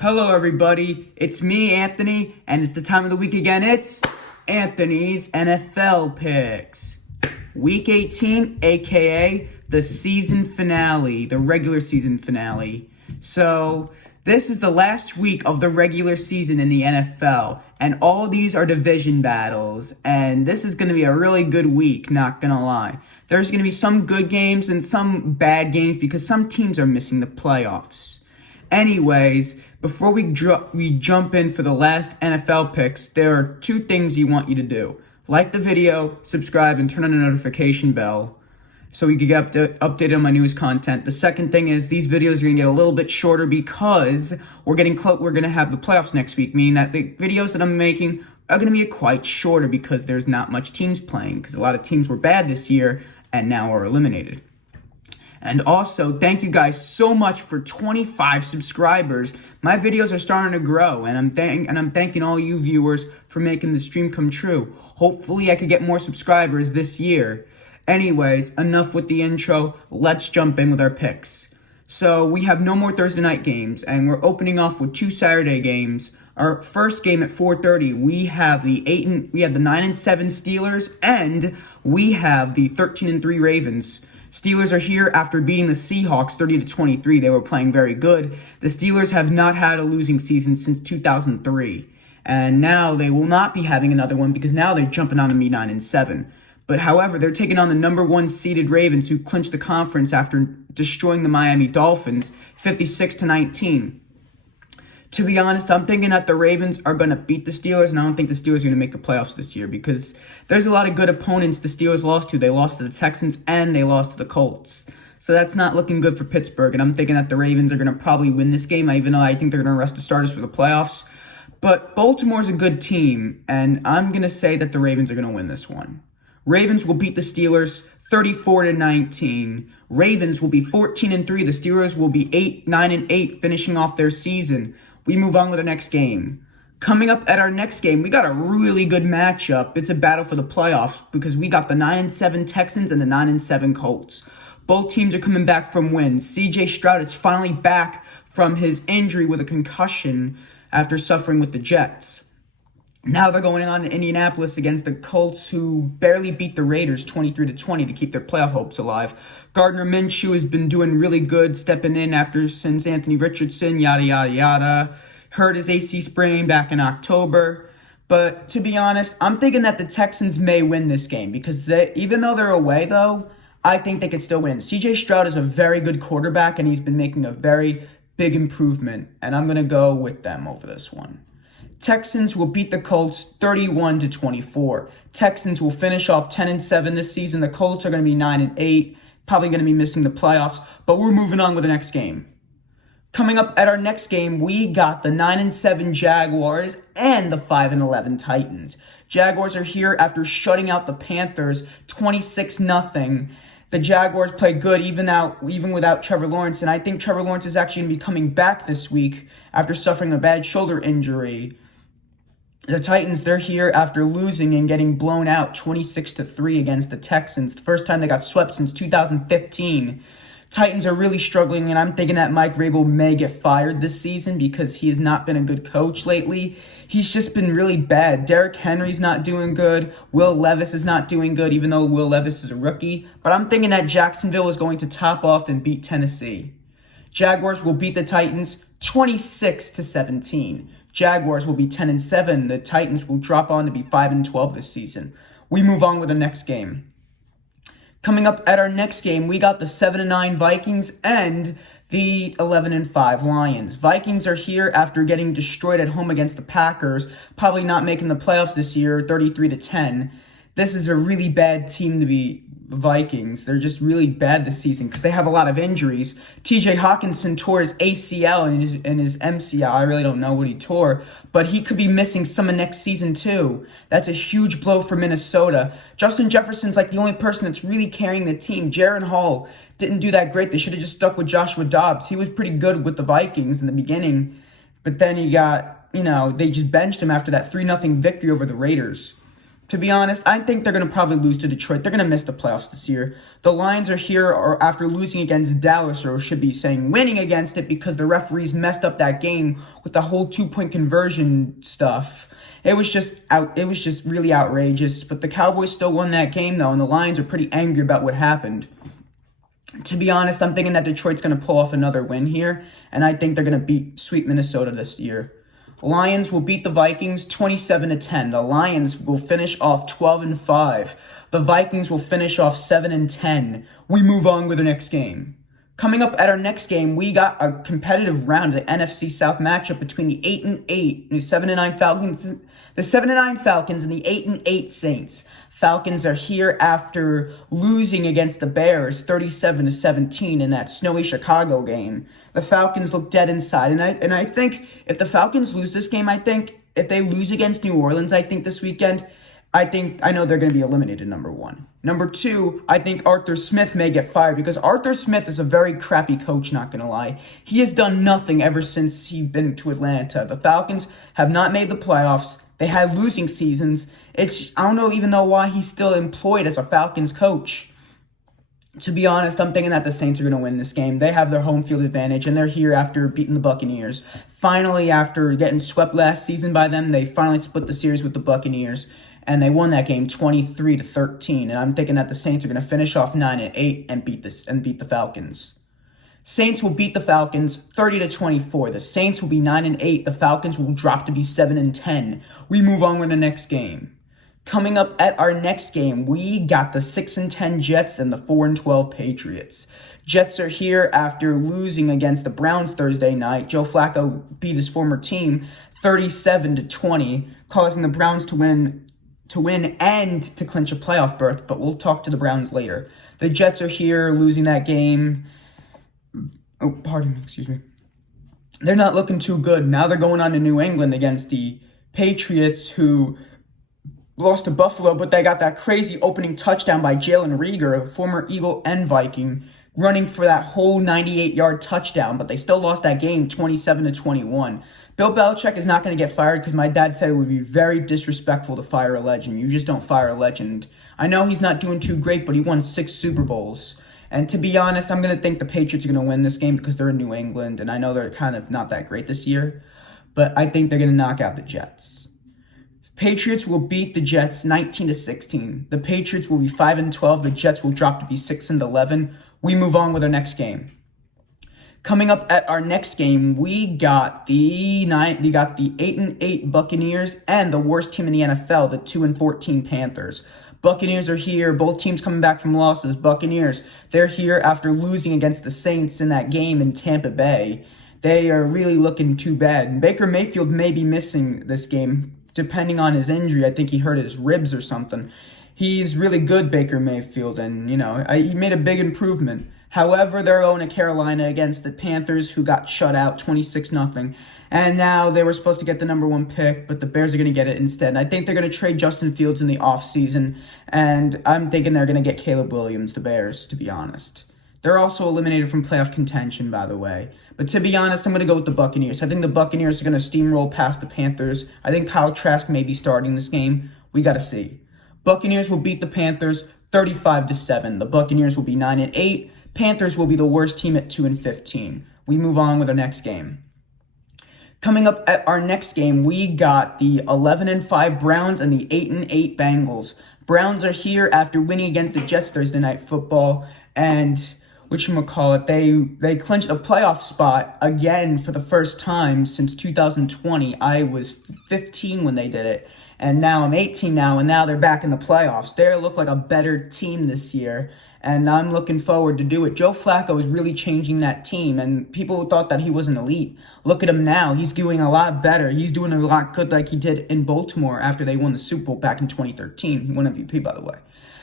Hello everybody, it's me, Anthony, and it's the time of the week again. It's Anthony's NFL Picks. Week 18, aka the season finale, the regular season finale. So, this is the last week of the regular season in the NFL, and all these are division battles, and this is going to be a really good week, not going to lie. There's going to be some good games and some bad games because some teams are missing the playoffs. Anyways, before we jump in for the last NFL picks, there are two things you want you to do. Like the video, subscribe, and turn on the notification bell so you can get updated on my newest content. The second thing is these videos are going to get a little bit shorter because we're going to have the playoffs next week, meaning that the videos that I'm making are going to be quite shorter because there's not much teams playing because a lot of teams were bad this year and now are eliminated. And also, thank you guys so much for 25 subscribers. My videos are starting to grow, and I'm thanking all you viewers for making the stream come true. Hopefully, I could get more subscribers this year. Anyways, enough with the intro. Let's jump in with our picks. So, we have no more Thursday night games, and we're opening off with two Saturday games. Our first game at 4:30, we have the 9-7 Steelers, and we have the 13-3 Ravens. Steelers are here after beating the Seahawks 30-23. They were playing very good. The Steelers have not had a losing season since 2003. And now they will not be having another one because now they're jumping on to me 9-7. But however, they're taking on the number one seeded Ravens who clinched the conference after destroying the Miami Dolphins 56-19. To be honest, I'm thinking that the Ravens are going to beat the Steelers, and I don't think the Steelers are going to make the playoffs this year because there's a lot of good opponents the Steelers lost to. They lost to the Texans and they lost to the Colts. So that's not looking good for Pittsburgh, and I'm thinking that the Ravens are going to probably win this game, even though I think they're going to rest the starters for the playoffs. But Baltimore's a good team, and I'm going to say that the Ravens are going to win this one. Ravens will beat the Steelers 34-19. Ravens will be 14-3. The Steelers will be 9-8, finishing off their season. We move on with the next game. Coming up at our next game, we got a really good matchup. It's a battle for the playoffs because we got the 9-7 Texans and the 9-7 Colts. Both teams are coming back from wins. C.J. Stroud is finally back from his injury with a concussion after suffering with the Jets. Now they're going on to Indianapolis against the Colts, who barely beat the Raiders 23-20 to keep their playoff hopes alive. Gardner Minshew has been doing really good, stepping in since Anthony Richardson, yada, yada, yada. Hurt his AC sprain back in October. But to be honest, I'm thinking that the Texans may win this game because even though they're away, though, I think they could still win. C.J. Stroud is a very good quarterback, and he's been making a very big improvement, and I'm going to go with them over this one. Texans will beat the Colts 31-24. Texans will finish off 10-7 this season. The Colts are going to be 9-8, probably going to be missing the playoffs, but we're moving on with the next game. Coming up at our next game, we got the 9-7 Jaguars and the 5-11 Titans. Jaguars are here after shutting out the Panthers 26-0. The Jaguars play good even without Trevor Lawrence, and I think Trevor Lawrence is actually going to be coming back this week after suffering a bad shoulder injury. The Titans, they're here after losing and getting blown out 26-3 against the Texans. The first time they got swept since 2015. Titans are really struggling, and I'm thinking that Mike Vrabel may get fired this season because he has not been a good coach lately. He's just been really bad. Derrick Henry's not doing good. Will Levis is not doing good, even though Will Levis is a rookie. But I'm thinking that Jacksonville is going to top off and beat Tennessee. Jaguars will beat the Titans 26-17. Jaguars will be 10-7. The Titans will drop on to be 5-12 this season. We move on with the next game. Coming up at our next game, we got the 7-9 Vikings and the 11-5 Lions. Vikings are here after getting destroyed at home against the Packers, probably not making the playoffs this year, 33-10. This is a really bad team to be Vikings. They're just really bad this season because they have a lot of injuries. TJ Hawkinson tore his ACL and his MCL. I really don't know what he tore, but he could be missing some of next season too. That's a huge blow for Minnesota. Justin Jefferson's like the only person that's really carrying the team. Jaren Hall didn't do that great. They should have just stuck with Joshua Dobbs. He was pretty good with the Vikings in the beginning, but then he got, they just benched him after that 3-0 victory over the Raiders. To be honest, I think they're going to probably lose to Detroit. They're going to miss the playoffs this year. The Lions are here or after losing against Dallas, or should be saying winning against it, because the referees messed up that game with the whole 2-point conversion stuff. It was just really outrageous. But the Cowboys still won that game, though, and the Lions are pretty angry about what happened. To be honest, I'm thinking that Detroit's going to pull off another win here, and I think they're going to sweep Minnesota this year. Lions will beat the Vikings 27-10. The Lions will finish off 12-5. The Vikings will finish off 7-10. We move on with the next game. Coming up at our next game, we got a competitive round of the NFC South matchup between the 8-8, the 7-9 Falcons, and the 8-8 Saints. Falcons are here after losing against the Bears 37-17 in that snowy Chicago game. The Falcons look dead inside, and I think if the Falcons lose this game, I think if they lose against New Orleans, I think this weekend, I know they're going to be eliminated, number one. Number two, I think Arthur Smith may get fired, because Arthur Smith is a very crappy coach, not going to lie. He has done nothing ever since he's been to Atlanta. The Falcons have not made the playoffs. They had losing seasons. I don't even know why he's still employed as a Falcons coach. To be honest, I'm thinking that the Saints are going to win this game. They have their home field advantage, and they're here after beating the Buccaneers. Finally, after getting swept last season by them, they finally split the series with the Buccaneers, and they won that game 23-13. And I'm thinking that the Saints are going to finish off 9-8 and beat the Falcons. Saints will beat the Falcons 30-24. The Saints will be 9-8. The Falcons will drop to be 7-10. We move on with the next game. Coming up at our next game, we got the 6-10 Jets and the 4-12 Patriots. Jets are here after losing against the Browns Thursday night. Joe Flacco beat his former team 37-20, causing the Browns to win and to clinch a playoff berth, but we'll talk to the Browns later. The Jets are here losing that game. Oh, pardon me, excuse me. They're not looking too good. Now they're going on to New England against the Patriots, who lost to Buffalo, but they got that crazy opening touchdown by Jalen Reagor, the former Eagle and Viking, running for that whole 98-yard touchdown, but they still lost that game 27-21. Bill Belichick is not going to get fired, because my dad said it would be very disrespectful to fire a legend. You just don't fire a legend. I know he's not doing too great, but he won 6 Super Bowls. And to be honest, I'm going to think the Patriots are going to win this game, because they're in New England, and I know they're kind of not that great this year, but I think they're going to knock out the Jets. Patriots will beat the Jets 19-16. The Patriots will be 5-12. The Jets will drop to be 6-11. We move on with our next game. Coming up at our next game, we got the 8-8 Buccaneers and the worst team in the NFL, the 2-14 Panthers. Buccaneers are here. Both teams coming back from losses. Buccaneers, they're here after losing against the Saints in that game in Tampa Bay. They are really looking too bad. Baker Mayfield may be missing this game, depending on his injury. I think he hurt his ribs or something. He's really good, Baker Mayfield, and, he made a big improvement. However, they're going to Carolina against the Panthers, who got shut out 26-0. And now they were supposed to get the number 1 pick, but the Bears are going to get it instead. And I think they're going to trade Justin Fields in the offseason, and I'm thinking they're going to get Caleb Williams, the Bears, to be honest. They're also eliminated from playoff contention, by the way. But to be honest, I'm going to go with the Buccaneers. I think the Buccaneers are going to steamroll past the Panthers. I think Kyle Trask may be starting this game. We got to see. Buccaneers will beat the Panthers 35-7. The Buccaneers will be 9-8. Panthers will be the worst team at 2-15. We move on with our next game. Coming up at our next game, we got the 11-5 Browns and the 8-8 Bengals. Browns are here after winning against the Jets Thursday Night Football, and they clinched a playoff spot again for the first time since 2020. I was 15 when they did it, and now I'm 18 now, and now they're back in the playoffs. They look like a better team this year, and I'm looking forward to do it. Joe Flacco is really changing that team, and people thought that he wasn't elite. Look at him now. He's doing a lot better. He's doing a lot good like he did in Baltimore after they won the Super Bowl back in 2013. He won MVP, by the way.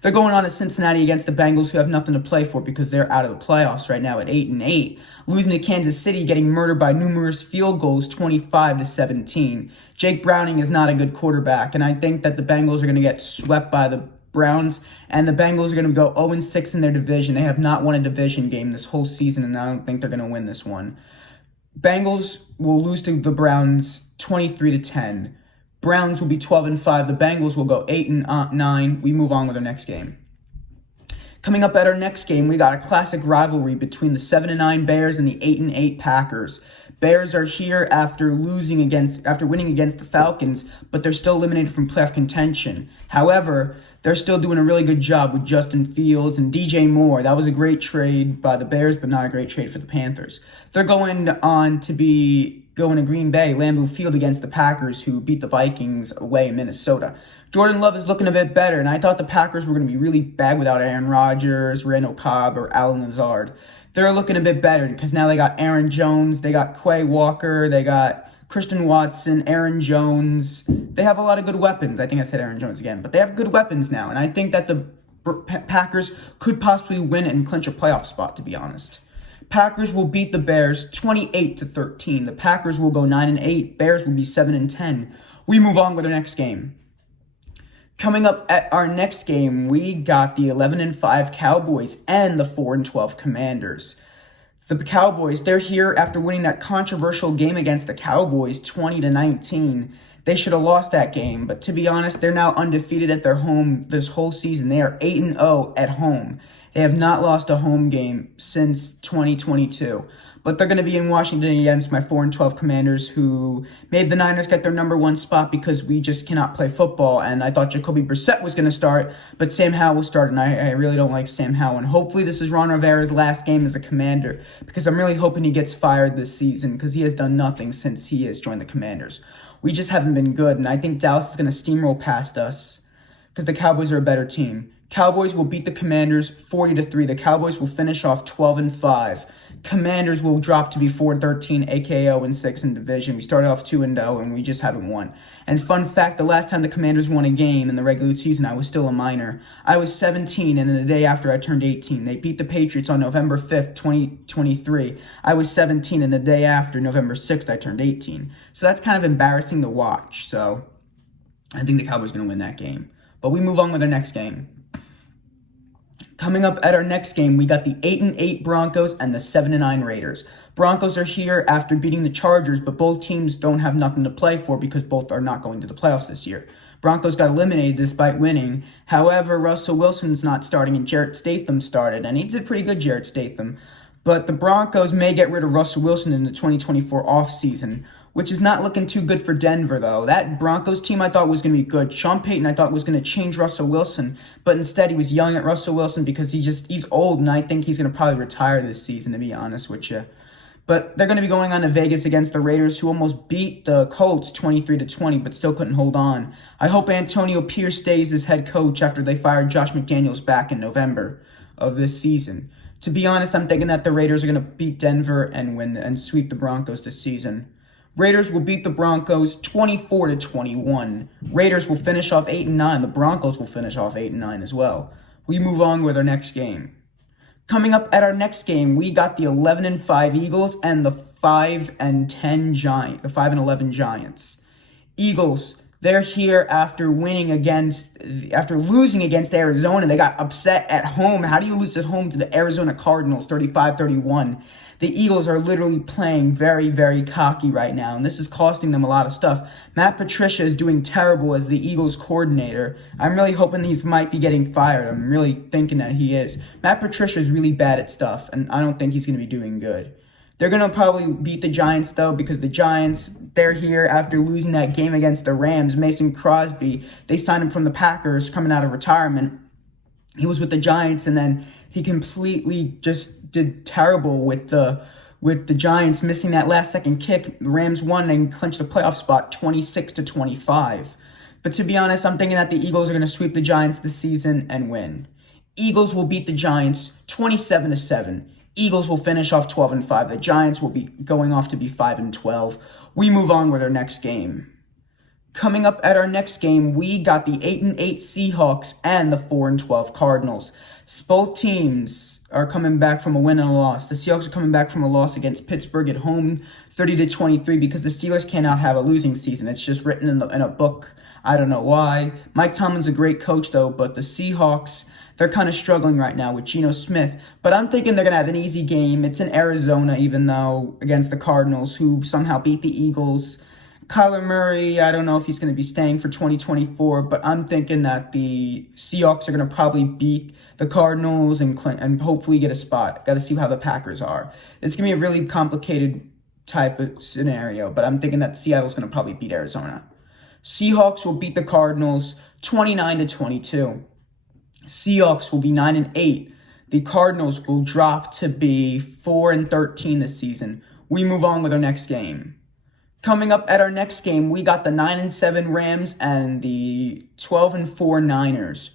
They're going on to Cincinnati against the Bengals, who have nothing to play for because they're out of the playoffs right now at 8-8. Losing to Kansas City, getting murdered by numerous field goals, 25-17. Jake Browning is not a good quarterback, and I think that the Bengals are going to get swept by the Browns, and the Bengals are going to go 0-6 in their division. They have not won a division game this whole season, and I don't think they're going to win this one. Bengals will lose to the Browns 23-10. Browns will be 12-5. The Bengals will go 8-9. We move on with our next game. Coming up at our next game, we got a classic rivalry between the 7-9 Bears and the 8-8 Packers. Bears are here after winning against the Falcons, but they're still eliminated from playoff contention. However, they're still doing a really good job with Justin Fields and DJ Moore. That was a great trade by the Bears, but not a great trade for the Panthers. They're going on to be going to Green Bay, Lambeau Field, against the Packers, who beat the Vikings away in Minnesota. Jordan Love is looking a bit better, and I thought the Packers were going to be really bad without Aaron Rodgers, Randall Cobb, or Allen Lazard. They're looking a bit better because now they got Aaron Jones, they got Quay Walker, they got Christian Watson, Aaron Jones. They have a lot of good weapons. I think I said Aaron Jones again, but they have good weapons now, and I think that the Packers could possibly win and clinch a playoff spot, to be honest. Packers will beat the Bears 28-13. The Packers will go 9-8. Bears will be 7-10. We move on with our next game. Coming up at our next game, we got the 11-5 Cowboys and the 4-12 Commanders. The Cowboys, they're here after winning that controversial game against the Cowboys 20-19. They should have lost that game, but to be honest, they're now undefeated at their home this whole season. They are 8-0 at home. They have not lost a home game since 2022. But they're going to be in Washington against my 4-12 Commanders, who made the Niners get their number one spot because we just cannot play football. And I thought Jacoby Brissett was going to start, but Sam Howell will start, and I really don't like Sam Howell. And hopefully this is Ron Rivera's last game as a Commander, because I'm really hoping he gets fired this season, because he has done nothing since he has joined the Commanders. We just haven't been good, and I think Dallas is going to steamroll past us because the Cowboys are a better team. Cowboys will beat the Commanders 40-3. The Cowboys will finish off 12-5. Commanders will drop to be 4-13, aka 0-6 in division. We started off 2-0, and we just haven't won. And fun fact, the last time the Commanders won a game in the regular season, I was still a minor. I was 17, and then the day after I turned 18. They beat the Patriots on November 5th, 2023. I was 17, and the day after, November 6th, I turned 18. So that's kind of embarrassing to watch. So I think the Cowboys are going to win that game. But we move on with our next game. Coming up at our next game, we got the 8-8 Broncos and the 7-9 Raiders. Broncos are here after beating the Chargers, but both teams don't have nothing to play for because both are not going to the playoffs this year. Broncos got eliminated despite winning. However, Russell Wilson's not starting and Jarrett Statham started, and he did pretty good, Jarrett Statham. But the Broncos may get rid of Russell Wilson in the 2024 offseason, which is not looking too good for Denver, though. That Broncos team I thought was going to be good. Sean Payton I thought was going to change Russell Wilson, but instead he was yelling at Russell Wilson because he's old, and I think he's going to probably retire this season, to be honest with you. But they're going to be going on to Vegas against the Raiders, who almost beat the Colts 23-20, but still couldn't hold on. I hope Antonio Pierce stays as head coach after they fired Josh McDaniels back in November of this season. To be honest, I'm thinking that the Raiders are going to beat Denver and win and sweep the Broncos this season. Raiders will beat the Broncos 24-21. Raiders will finish off 8-9. The Broncos will finish off 8-9 as well. We move on with our next game. Coming up at our next game, we got the 11-5 Eagles and the 5-11 Giants. Eagles, they're here after losing against Arizona. They got upset at home. How do you lose at home to the Arizona Cardinals 35-31? The Eagles are literally playing very, very cocky right now, and this is costing them a lot of stuff. Matt Patricia is doing terrible as the Eagles coordinator. I'm really hoping he might be getting fired. I'm really thinking that he is. Matt Patricia is really bad at stuff, and I don't think he's going to be doing good. They're going to probably beat the Giants, though, because the Giants, they're here after losing that game against the Rams. Mason Crosby, they signed him from the Packers coming out of retirement. He was with the Giants, and then he completely just did terrible with the Giants, missing that last-second kick. The Rams won and clinched the playoff spot 26-25. But to be honest, I'm thinking that the Eagles are going to sweep the Giants this season and win. Eagles will beat the Giants 27-7. Eagles will finish off 12-5. The Giants will be going off to be 5-12. We move on with our next game. Coming up at our next game, we got the 8-8 Seahawks and the 4-12 Cardinals. Both teams are coming back from a win and a loss. The Seahawks are coming back from a loss against Pittsburgh at home, 30-23, because the Steelers cannot have a losing season. It's just written in a book. I don't know why. Mike Tomlin's a great coach, though, but the Seahawks, they're kind of struggling right now with Geno Smith. But I'm thinking they're going to have an easy game. It's in Arizona, even though against the Cardinals, who somehow beat the Eagles. Kyler Murray, I don't know if he's going to be staying for 2024, but I'm thinking that the Seahawks are going to probably beat the Cardinals and hopefully get a spot. Got to see how the Packers are. It's going to be a really complicated type of scenario, but I'm thinking that Seattle's going to probably beat Arizona. Seahawks will beat the Cardinals 29-22. Seahawks will be 9-8. The Cardinals will drop to be 4-13 this season. We move on with our next game. Coming up at our next game, we got the 9-7 Rams and the 12-4 Niners.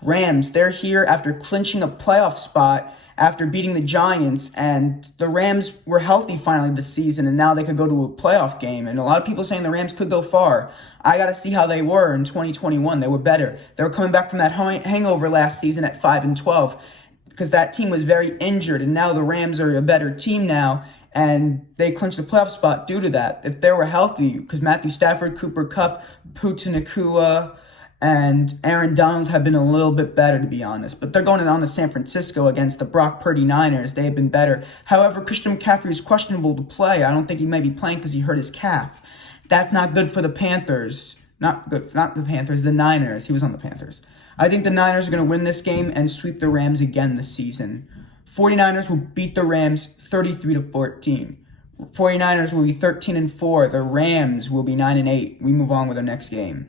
Rams, they're here after clinching a playoff spot after beating the Giants, and the Rams were healthy finally this season, and now they could go to a playoff game. And a lot of people saying the Rams could go far. I got to see how they were in 2021. They were better. They were coming back from that hangover last season at 5-12 because that team was very injured, and now the Rams are a better team now. And they clinched the playoff spot due to that. If they were healthy, because Matthew Stafford, Cooper Kupp, Puka Nacua, and Aaron Donald have been a little bit better, to be honest. But they're going on to San Francisco against the Brock Purdy Niners. They have been better. However, Christian McCaffrey is questionable to play. I don't think he may be playing because he hurt his calf. That's not good for the Panthers. Not the Panthers, the Niners. He was on the Panthers. I think the Niners are going to win this game and sweep the Rams again this season. 49ers will beat the Rams 33-14. 49ers will be 13-4. The Rams will be 9-8. We move on with our next game.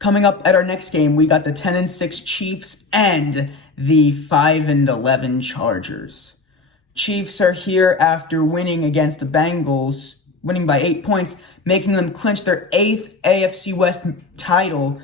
Coming up at our next game, we got the 10-6 Chiefs and the 5-11 Chargers. Chiefs are here after winning against the Bengals, winning by 8 points, making them clinch their 8th AFC West title.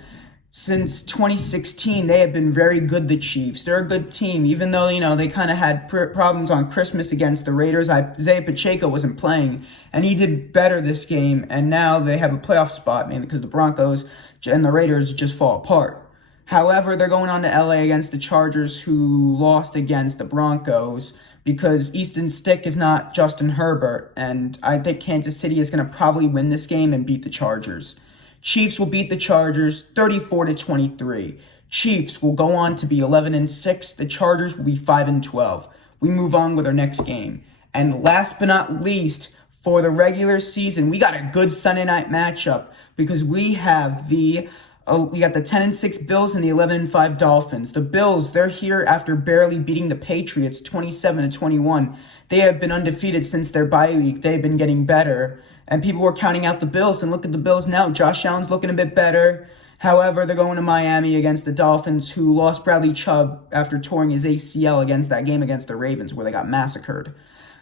Since 2016, they have been very good, the Chiefs. They're a good team, even though, they kind of had problems on Christmas against the Raiders. Isaiah Pacheco wasn't playing, and he did better this game, and now they have a playoff spot, mainly because the Broncos and the Raiders just fall apart. However, they're going on to LA against the Chargers, who lost against the Broncos, because Easton Stick is not Justin Herbert, and I think Kansas City is going to probably win this game and beat the Chargers. Chiefs will beat the Chargers 34-23. Chiefs will go on to be 11-6. The Chargers will be 5-12. We move on with our next game. And last but not least, for the regular season, we got a good Sunday night matchup because we got the 10-6 Bills and the 11-5 Dolphins. The Bills, they're here after barely beating the Patriots 27-21. They have been undefeated since their bye week. They've been getting better. And people were counting out the Bills, and look at the Bills now. Josh Allen's looking a bit better. However, they're going to Miami against the Dolphins, who lost Bradley Chubb after touring his ACL against that game against the Ravens, where they got massacred.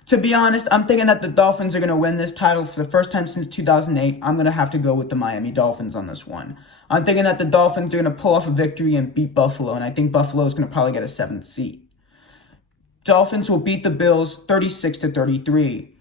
To be honest, I'm thinking that the Dolphins are going to win this title for the first time since 2008. I'm going to have to go with the Miami Dolphins on this one. I'm thinking that the Dolphins are going to pull off a victory and beat Buffalo, and I think Buffalo is going to probably get a 7th seed. Dolphins will beat the Bills 36-33.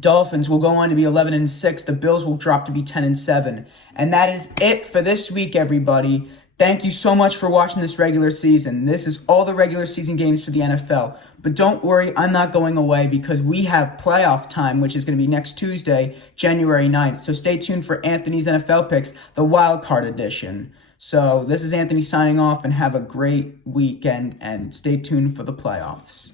Dolphins will go on to be 11-6. The Bills will drop to be 10-7. And that is it for this week, everybody. Thank you so much for watching this regular season. This is all the regular season games for the NFL. But don't worry, I'm not going away because we have playoff time, which is going to be next Tuesday, January 9th. So stay tuned for Anthony's NFL Picks, the Wild Card Edition. So this is Anthony signing off, and have a great weekend, and stay tuned for the playoffs.